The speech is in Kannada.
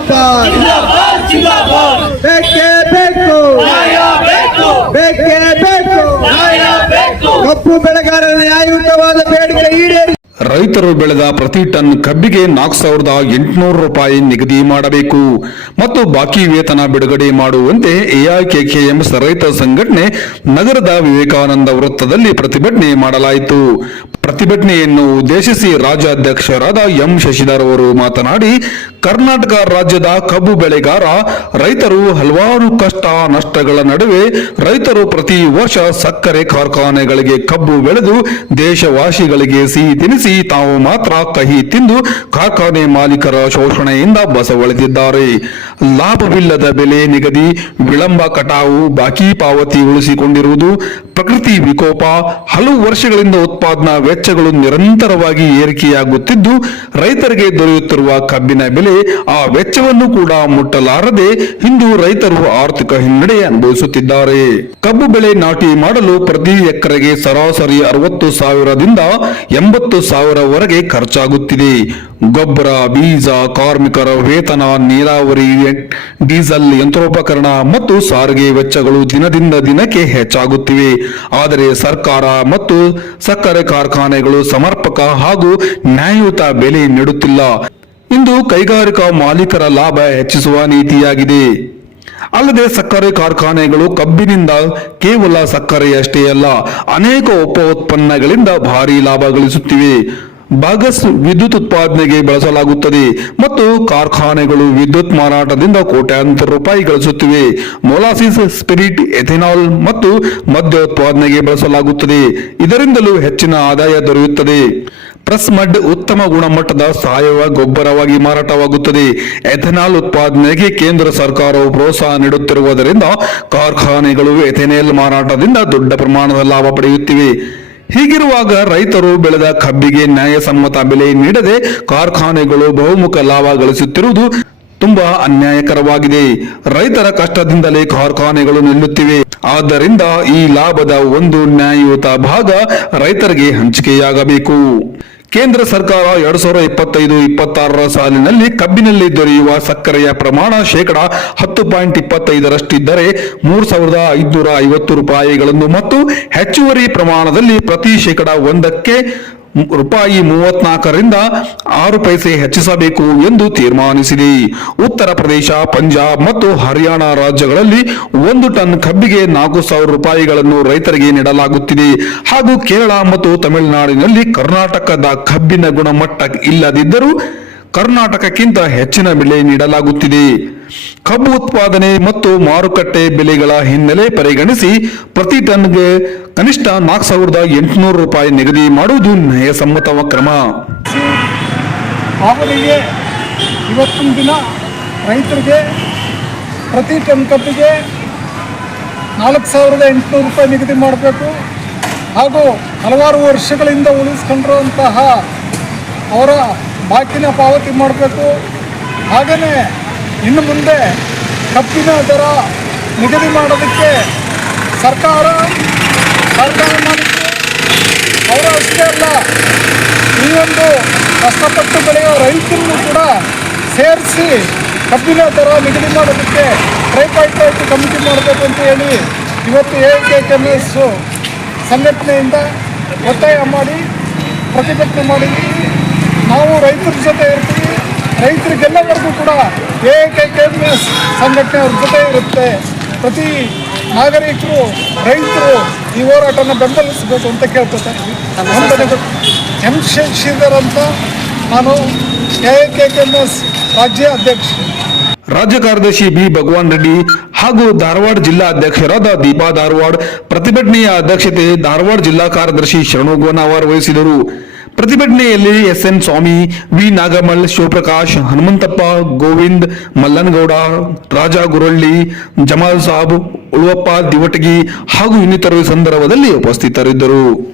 ಜಿಂದಾಬಾದ್ ಜಿಂದಾಬಾದ್ ಬೇಕೇ ಬೇಕು ನ್ಯಾಯ ಬೇಕು ಬೇಕೇ ಬೇಕು ನ್ಯಾಯ ಬೇಕು ಕಪ್ಪು ಬೆಳೆಗಾರರ ನ್ಯಾಯಯುತವಾದ ಬೇಡಿಕೆ ಈಡೇರಿ ರೈತರು ಬೆಳೆದ ಪ್ರತಿ ಟನ್ ಕಬ್ಬಿಗೆ ನಾಲ್ಕು ಸಾವಿರದ ಎಂಟುನೂರು ರೂಪಾಯಿ ನಿಗದಿ ಮಾಡಬೇಕು. ಮತ್ತು ಬಾಕಿ ವೇತನ ಬಿಡುಗಡೆ ಮಾಡುವಂತೆ ಎಐಕೆಕೆಎಂಎಸ್ ರೈತ ಸಂಘಟನೆ ನಗರದ ವಿವೇಕಾನಂದ ವೃತ್ತದಲ್ಲಿ ಪ್ರತಿಭಟನೆ ಮಾಡಲಾಯಿತು. ಪ್ರತಿಭಟನೆಯನ್ನು ಉದ್ದೇಶಿಸಿ ರಾಜ್ಯಾಧ್ಯಕ್ಷರಾದ ಎಂ ಶಶಿಧರ್ ಅವರು ಮಾತನಾಡಿ, ಕರ್ನಾಟಕ ರಾಜ್ಯದ ಕಬ್ಬು ಬೆಳೆಗಾರ, ರೈತರು ಹಲವಾರು ಕಷ್ಟ ನಷ್ಟಗಳ ನಡುವೆ ರೈತರು ಪ್ರತಿ ವರ್ಷ ಸಕ್ಕರೆ ಕಾರ್ಖಾನೆಗಳಿಗೆ ಕಬ್ಬು ಬೆಳೆದು ದೇಶವಾಸಿಗಳಿಗೆ ಸಿಹಿ ತಿನಿಸಿ ತಾವು ಮಾತ್ರ ಕಹಿ ತಿಂದು ಕಾರ್ಖಾನೆ ಮಾಲೀಕರ ಶೋಷಣೆಯಿಂದ ಬಸವಳಿದಿದ್ದಾರೆ. ಲಾಭವಿಲ್ಲದ ಬೆಲೆ ನಿಗದಿ, ವಿಳಂಬ ಕಟಾವು, ಬಾಕಿ ಪಾವತಿ ಉಳಿಸಿಕೊಂಡಿರುವುದು ಪ್ರಕೃತಿ ವಿಕೋಪ ಹಲವು ವರ್ಷಗಳಿಂದ ಉತ್ಪಾದನಾ ವೆಚ್ಚಗಳು ನಿರಂತರವಾಗಿ ಏರಿಕೆಯಾಗುತ್ತಿದ್ದು, ರೈತರಿಗೆ ದೊರೆಯುತ್ತಿರುವ ಕಬ್ಬಿನ ಬೆಲೆ ಆ ವೆಚ್ಚವನ್ನು ಕೂಡ ಮುಟ್ಟಲಾರದೆ ಇಂದು ರೈತರು ಆರ್ಥಿಕ ಹಿನ್ನಡೆ ಅನುಭವಿಸುತ್ತಿದ್ದಾರೆ. ಕಬ್ಬು ಬೆಳೆ ನಾಟಿ ಮಾಡಲು ಪ್ರತಿ ಎಕರೆಗೆ ಸರಾಸರಿ ಅರವತ್ತು ಸಾವಿರದಿಂದ ಎಂಬತ್ತು ಸಾವಿರವರೆಗೆ ಖರ್ಚಾಗುತ್ತಿದೆ. ಗೊಬ್ಬರ, ಬೀಜ, ಕಾರ್ಮಿಕರ ವೇತನ, ನೀರಾವರಿ, ಡೀಸೆಲ್ ಯಂತ್ರೋಪಕರಣ ಮತ್ತು ಸಾರಿಗೆ ವೆಚ್ಚಗಳು ದಿನದಿಂದ ದಿನಕ್ಕೆ ಹೆಚ್ಚಾಗುತ್ತಿವೆ. ಆದರೆ ಸರ್ಕಾರ ಮತ್ತು ಸಕ್ಕರೆ ಕಾರ್ಖಾನೆಗಳು ಸಮರ್ಪಕ ಹಾಗೂ ನ್ಯಾಯಯುತ ಬೆಲೆ ನೀಡುತ್ತಿಲ್ಲ. ಇಂದು ಕೈಗಾರಿಕಾ ಮಾಲೀಕರ ಲಾಭ ಹೆಚ್ಚಿಸುವ ನೀತಿಯಾಗಿದೆ. ಅಲ್ಲದೆ ಸಕ್ಕರೆ ಕಾರ್ಖಾನೆಗಳು ಕಬ್ಬಿನಿಂದ ಕೇವಲ ಸಕ್ಕರೆಯಷ್ಟೇ ಅಲ್ಲ, ಅನೇಕ ಉಪ ಉತ್ಪನ್ನಗಳಿಂದ ಭಾರಿ ಲಾಭ ಗಳಿಸುತ್ತಿವೆ. ಬಾಗಸ್ ವಿದ್ಯುತ್ ಉತ್ಪಾದನೆಗೆ ಬಳಸಲಾಗುತ್ತದೆ ಮತ್ತು ಕಾರ್ಖಾನೆಗಳು ವಿದ್ಯುತ್ ಮಾರಾಟದಿಂದ ಕೋಟ್ಯಾಂತರ ರೂಪಾಯಿ ಗಳಿಸುತ್ತಿವೆ. ಮೊಲಾಸಿಸ್ ಸ್ಪಿರಿಟ್, ಎಥೆನಾಲ್ ಮತ್ತು ಮದ್ಯ ಉತ್ಪಾದನೆಗೆ ಬಳಸಲಾಗುತ್ತದೆ. ಇದರಿಂದಲೂ ಹೆಚ್ಚಿನ ಆದಾಯ ದೊರೆಯುತ್ತದೆ. ಪ್ರೆಸ್ ಮಡ್ ಉತ್ತಮ ಗುಣಮಟ್ಟದ ಸಾವಯವ ಗೊಬ್ಬರವಾಗಿ ಮಾರಾಟವಾಗುತ್ತದೆ. ಎಥೆನಾಲ್ ಉತ್ಪಾದನೆಗೆ ಕೇಂದ್ರ ಸರ್ಕಾರವು ಪ್ರೋತ್ಸಾಹ ನೀಡುತ್ತಿರುವುದರಿಂದ ಕಾರ್ಖಾನೆಗಳು ಎಥೆನಾಲ್ ಮಾರಾಟದಿಂದ ದೊಡ್ಡ ಪ್ರಮಾಣದ ಲಾಭ ಪಡೆಯುತ್ತಿವೆ. ಹೀಗಿರುವಾಗ ರೈತರು ಬೆಳೆದ ಕಬ್ಬಿಗೆ ನ್ಯಾಯಸಮ್ಮತ ಬೆಲೆ ನೀಡದೆ ಕಾರ್ಖಾನೆಗಳು ಬಹುಮುಖ ಲಾಭ ಗಳಿಸುತ್ತಿರುವುದು ತುಂಬಾ ಅನ್ಯಾಯಕರವಾಗಿದೆ. ರೈತರ ಕಷ್ಟದಿಂದಲೇ ಕಾರ್ಖಾನೆಗಳು ನಿಲ್ಲುತ್ತಿವೆ. ಆದ್ದರಿಂದ ಈ ಲಾಭದ ಒಂದು ನ್ಯಾಯಯುತ ಭಾಗ ರೈತರಿಗೆ ಹಂಚಿಕೆಯಾಗಬೇಕು. ಕೇಂದ್ರ ಸರ್ಕಾರ ಎರಡ್ ಸಾವಿರದ ಇಪ್ಪತ್ತೈದು, ಇಪ್ಪತ್ತಾರರ ಸಾಲಿನಲ್ಲಿ ಕಬ್ಬಿನಲ್ಲಿ ದೊರೆಯುವ ಸಕ್ಕರೆಯ ಪ್ರಮಾಣ ಶೇಕಡ ಹತ್ತು ಪಾಯಿಂಟ್ ಇಪ್ಪತ್ತೈದರಷ್ಟಿದ್ದರೆ ಮೂರು ಸಾವಿರದ ಐದುನೂರ ಐವತ್ತು ರೂಪಾಯಿಗಳನ್ನು ಮತ್ತು ಹೆಚ್ಚುವರಿ ಪ್ರಮಾಣದಲ್ಲಿ ಪ್ರತಿ ಶೇಕಡ ಒಂದಕ್ಕೆ ರೂಪಾಯಿ ಮೂವತ್ನಾಲ್ಕರಿಂದ ಆರು ಪೈಸೆ ಹೆಚ್ಚಿಸಬೇಕು ಎಂದು ತೀರ್ಮಾನಿಸಿದೆ. ಉತ್ತರ ಪ್ರದೇಶ, ಪಂಜಾಬ್ ಮತ್ತು ಹರಿಯಾಣ ರಾಜ್ಯಗಳಲ್ಲಿ ಒಂದು ಟನ್ ಕಬ್ಬಿಗೆ ನಾಲ್ಕು ಸಾವಿರ ರೂಪಾಯಿಗಳನ್ನು ರೈತರಿಗೆ ನೀಡಲಾಗುತ್ತಿದೆ. ಹಾಗೂ ಕೇರಳ ಮತ್ತು ತಮಿಳುನಾಡಿನಲ್ಲಿ ಕರ್ನಾಟಕದ ಕಬ್ಬಿನ ಗುಣಮಟ್ಟ ಇಲ್ಲದಿದ್ದರೂ ಕರ್ನಾಟಕಕ್ಕಿಂತ ಹೆಚ್ಚಿನ ಬೆಲೆ ನೀಡಲಾಗುತ್ತಿದೆ. ಕಬ್ಬು ಉತ್ಪಾದನೆ ಮತ್ತು ಮಾರುಕಟ್ಟೆ ಬೆಲೆಗಳ ಹಿನ್ನೆಲೆ ಪರಿಗಣಿಸಿ ಪ್ರತಿ ಟನ್ಗೆ ಕನಿಷ್ಠ ನಾಲ್ಕು ಸಾವಿರದ ಎಂಟುನೂರು ರೂಪಾಯಿ ನಿಗದಿ ಮಾಡುವುದು ನ್ಯಾಯಸಮ್ಮತ ಕ್ರಮ. ಅವರಿಗೆ ಇವತ್ತಿನ ದಿನ ರೈತರಿಗೆ ಪ್ರತಿ ಟನ್ ಕಬ್ಬಿಗೆ ನಾಲ್ಕು ಸಾವಿರದ ಎಂಟುನೂರು ರೂಪಾಯಿ ನಿಗದಿ ಮಾಡಬೇಕು. ಹಾಗೂ ಹಲವಾರು ವರ್ಷಗಳಿಂದ ಉಳಿಸ್ಕೊಂಡಿರುವಂತಹ ಅವರ ಬಾಕಿನ ಪಾವತಿ ಮಾಡಬೇಕು. ಹಾಗೆಯೇ ಇನ್ನು ಮುಂದೆ ಕಬ್ಬಿನ ದರ ನಿಗದಿ ಮಾಡೋದಕ್ಕೆ ಸರ್ಕಾರ ಸರ್ಕಾರ ಮಾಡಿದ್ದು. ಅವರ ಅಷ್ಟೇ ಅಲ್ಲ, ಈ ಒಂದು ಕಷ್ಟಪಟ್ಟು ಬೆಳೆಯೋ ರೈತರನ್ನು ಕೂಡ ಸೇರಿಸಿ ಕಬ್ಬಿನ ದರ ನಿಗದಿ ಮಾಡೋದಕ್ಕೆ ಟ್ರೈಪಾಯ್ಟ್ ಕಮಿಟಿ ಮಾಡಬೇಕು ಅಂತ ಹೇಳಿ ಇವತ್ತು ಎ ಕೆ ಎಂ ಎಸ್ ಸಂಘಟನೆಯಿಂದ ಒತ್ತಾಯ ಮಾಡಿ ಪ್ರತಿಭಟನೆ ಮಾಡಿದ್ದೀವಿ ನಾವು ರೈತರ ಜೊತೆ ಇರ್ತೀವಿ. ರೈತರಿಗೆಲ್ಲವರೆಗೂ ಕೂಡ ಎ ಕೆ ಎಸ್ ಸಂಘಟನೆ ಅವ್ರ ಜೊತೆ ಇರುತ್ತೆ. ಪ್ರತಿ ನಾಗರಿಕರು ರೈತರು ಈ ಹೋರಾಟನ ಬೆಂಬಲಿಸಬೇಕು ಅಂತ ಕೇಳ್ಕೊತಾರೆ ಎಂ ಶಶಿಧರ್ ಅಂತ ನಾನು ಎ ಕೆ ಎಂ ಎಸ್ ರಾಜ್ಯ ಅಧ್ಯಕ್ಷ. ರಾಜ್ಯ ಕಾರ್ಯದರ್ಶಿ ಬಿ ಭಗವಾನ್ ರೆಡ್ಡಿ ಹಾಗೂ ಧಾರವಾಡ ಜಿಲ್ಲಾ ಅಧ್ಯಕ್ಷರಾದ ದೀಪಾ ಧಾರವಾಡ್ ಪ್ರತಿಭಟನೆಯ ಅಧ್ಯಕ್ಷತೆ ಧಾರವಾಡ ಜಿಲ್ಲಾ ಕಾರ್ಯದರ್ಶಿ ಶರಣು ಅವರು ವಹಿಸಿದರು. ಪ್ರತಿಭಟನೆಯಲ್ಲಿ S N Swamy, V. Nagamal, Shivaprakash, Hanumanthappa, Govind, Mallanagouda, Raja Guralli, Jamal Sab, Uluvappa, Divatagi ಹಾಗೂ ಇನ್ನಿತರರು ಸಂದರ್ಭದಲ್ಲಿ ಉಪಸ್ಥಿತರಿದ್ದರು.